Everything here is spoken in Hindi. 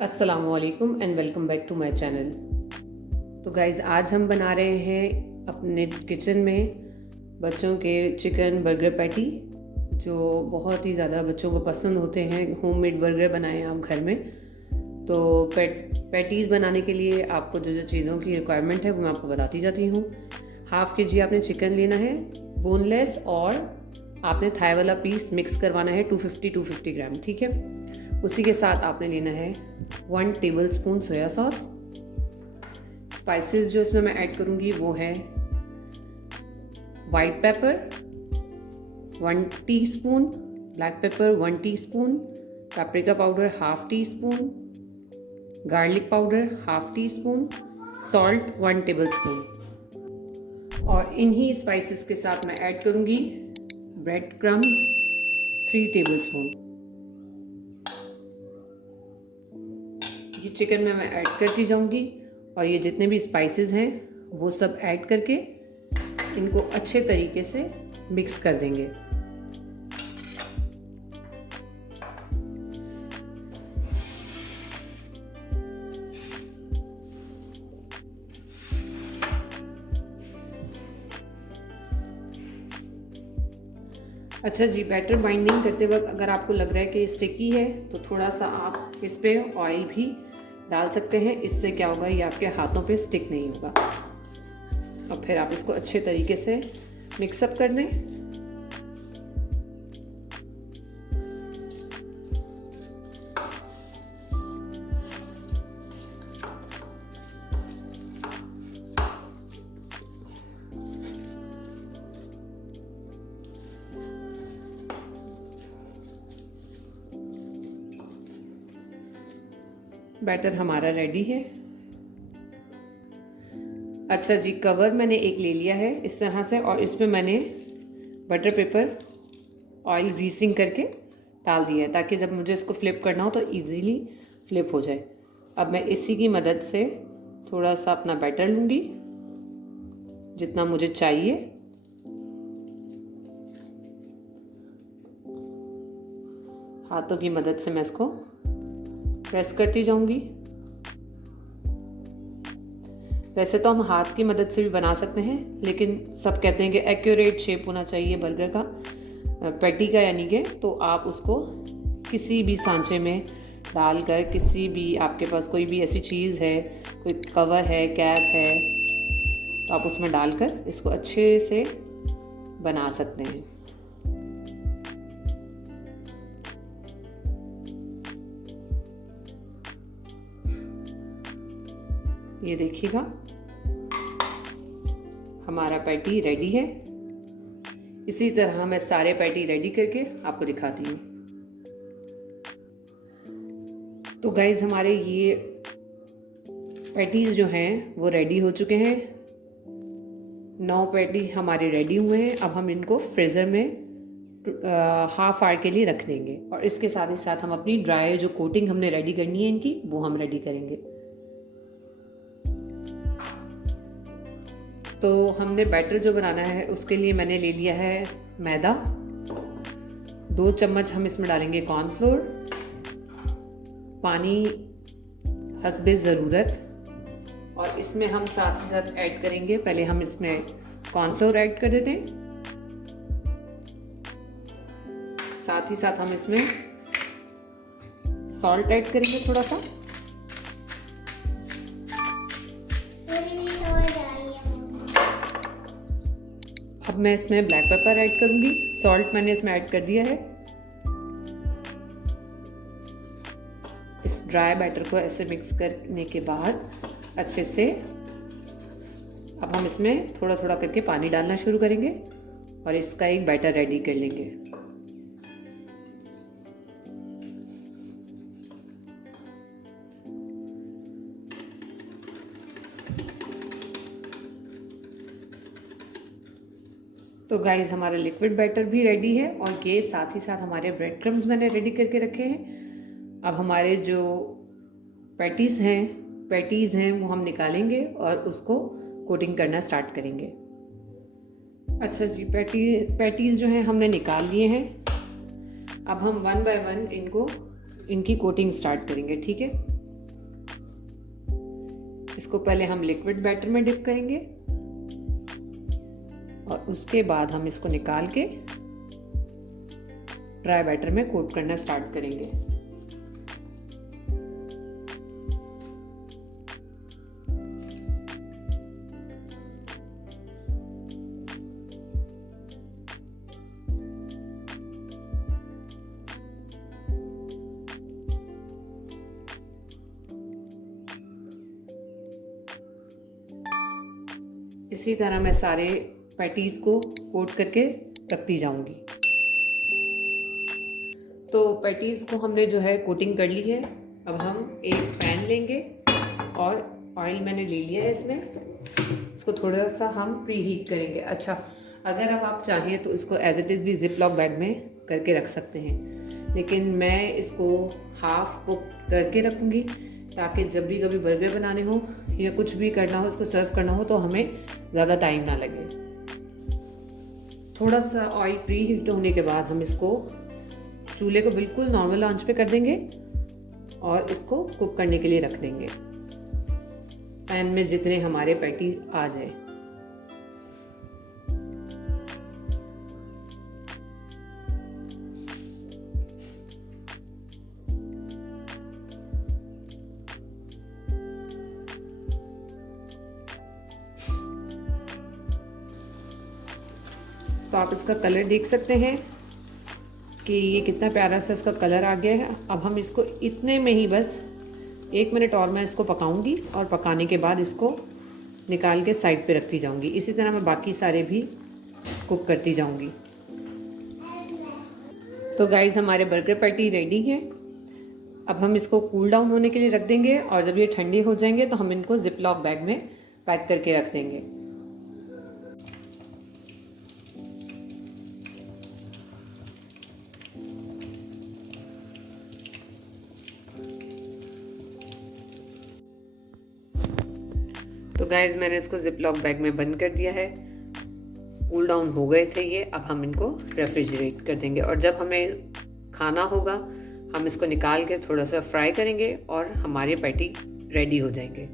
अस्सलामुअलैकुम and welcome back to my channel. तो गाइज़, आज हम बना रहे हैं अपने किचन में बच्चों के चिकन बर्गर पैटी, जो बहुत ही ज़्यादा बच्चों को पसंद होते हैं। होममेड बर्गर बनाएं आप घर में। तो पैटीज़ बनाने के लिए आपको जो चीज़ों की रिक्वायरमेंट है वो मैं आपको बताती जाती हूँ। हाफ़ के जी आपने चिकन लेना है बोनलेस, और आपने थाई वाला पीस मिक्स करवाना है 250 ग्राम, ठीक है। उसी के साथ आपने लेना है 1 टेबलस्पून सोया सॉस। स्पाइसेस जो इसमें मैं ऐड करूँगी वो है white paper 1 teaspoon, black pepper 1 teaspoon, paprika powder 1/2 teaspoon, garlic powder 1/2 teaspoon, salt 1 tablespoon. और इन्हीं स्पाइसेस के साथ मैं ऐड करूँगी ब्रेड क्रम्स 3 टेबलस्पून। ये चिकन में मैं ऐड करती जाऊंगी, और ये जितने भी स्पाइसेस हैं वो सब ऐड करके इनको अच्छे तरीके से मिक्स कर देंगे। अच्छा जी, बैटर बाइंडिंग करते वक्त अगर आपको लग रहा है कि स्टिकी है तो थोड़ा सा आप इस पर ऑयल भी डाल सकते हैं। इससे क्या होगा, ये आपके हाथों पे स्टिक नहीं होगा। और फिर आप इसको अच्छे तरीके से मिक्सअप कर दें। बैटर हमारा रेडी है। अच्छा जी, कवर मैंने एक ले लिया है इस तरह से, और इसमें मैंने बटर पेपर ऑयल ग्रीसिंग करके डाल दिया है, ताकि जब मुझे इसको फ्लिप करना हो तो इजीली फ्लिप हो जाए। अब मैं इसी की मदद से थोड़ा सा अपना बैटर लूँगी जितना मुझे चाहिए। हाथों की मदद से मैं इसको प्रेस करती जाऊंगी। वैसे तो हम हाथ की मदद से भी बना सकते हैं, लेकिन सब कहते हैं कि एक्यूरेट शेप होना चाहिए बर्गर का, पैटी का यानी कि। तो आप उसको किसी भी सांचे में डालकर, किसी भी आपके पास कोई भी ऐसी चीज़ है, कोई कवर है, कैप है, तो आप उसमें डालकर इसको अच्छे से बना सकते हैं। ये देखिएगा, हमारा पैटी रेडी है। इसी तरह मैं सारे पैटी रेडी करके आपको दिखाती हूँ। तो गाइज़, हमारे ये पैटीज़ जो हैं वो रेडी हो चुके हैं। 9 पैटी हमारे रेडी हुए हैं। अब हम इनको फ्रीज़र में हाफ आवर के लिए रख देंगे, और इसके साथ ही साथ हम अपनी ड्राई जो कोटिंग हमने रेडी करनी है इनकी, वो हम रेडी करेंगे। तो हमने बैटर जो बनाना है उसके लिए मैंने ले लिया है मैदा। 2 चम्मच हम इसमें डालेंगे कॉर्नफ्लोर, पानी हस्बे ज़रूरत, और इसमें हम साथ ही साथ ऐड करेंगे, पहले हम इसमें कॉर्नफ्लोर ऐड कर देते हैं, साथ ही साथ हम इसमें सॉल्ट ऐड करेंगे थोड़ा सा। अब मैं इसमें ब्लैक पेपर ऐड करूंगी। सॉल्ट मैंने इसमें ऐड कर दिया है। इस ड्राई बैटर को ऐसे मिक्स करने के बाद अच्छे से अब हम इसमें थोड़ा थोड़ा करके पानी डालना शुरू करेंगे, और इसका एक बैटर रेडी कर लेंगे। तो गाइज़, हमारा लिक्विड बैटर भी रेडी है, और ये साथ ही साथ हमारे ब्रेड क्रम्स मैंने रेडी करके रखे हैं। अब हमारे जो पैटीज़ हैं वो हम निकालेंगे और उसको कोटिंग करना स्टार्ट करेंगे। अच्छा जी, पैटीज़ जो हैं हमने निकाल लिए हैं। अब हम 1 बाय 1 इनकी कोटिंग स्टार्ट करेंगे, ठीक है। इसको पहले हम लिक्विड बैटर में डिप करेंगे और उसके बाद हम इसको निकाल के ड्राई बैटर में कोट करना स्टार्ट करेंगे। इसी तरह मैं सारे पैटीज़ को कोट करके रखती जाऊंगी। तो पैटीज़ को हमने जो है कोटिंग कर ली है। अब हम एक पैन लेंगे और ऑयल मैंने ले लिया है इसमें। इसको थोड़ा सा हम प्री हीट करेंगे। अच्छा, अगर अब आप चाहें तो इसको एज इट इज़ भी जिप लॉक बैग में करके रख सकते हैं, लेकिन मैं इसको हाफ कुक करके रखूँगी ताकि जब भी कभी बर्गर बनाने हो या कुछ भी करना हो, इसको सर्व करना हो, तो हमें ज़्यादा टाइम ना लगे। थोड़ा सा ऑयल प्री हीट होने के बाद हम इसको चूल्हे को बिल्कुल नॉर्मल आंच पे कर देंगे और इसको कुक करने के लिए रख देंगे। पैन में जितने हमारे पैटी आ जाए। तो आप इसका कलर देख सकते हैं कि ये कितना प्यारा सा इसका कलर आ गया है। अब हम इसको इतने में ही बस 1 मिनट और मैं इसको पकाऊंगी और पकाने के बाद इसको निकाल के साइड पे रखती जाऊंगी। इसी तरह मैं बाकी सारे भी कुक करती जाऊंगी। तो गाइस, हमारे बर्गर पैटी रेडी हैं। अब हम इसको कूल डाउन होने के लिए रख देंगे और जब ये ठंडे हो जाएंगे तो हम इनको जिप लॉक बैग में पैक करके रख देंगे। तो गाइज, मैंने इसको जिप लॉक बैग में बंद कर दिया है। कूल डाउन हो गए थे ये। अब हम इनको रेफ्रिजरेट कर देंगे और जब हमें खाना होगा हम इसको निकाल के थोड़ा सा फ्राई करेंगे और हमारे पैटी रेडी हो जाएंगे।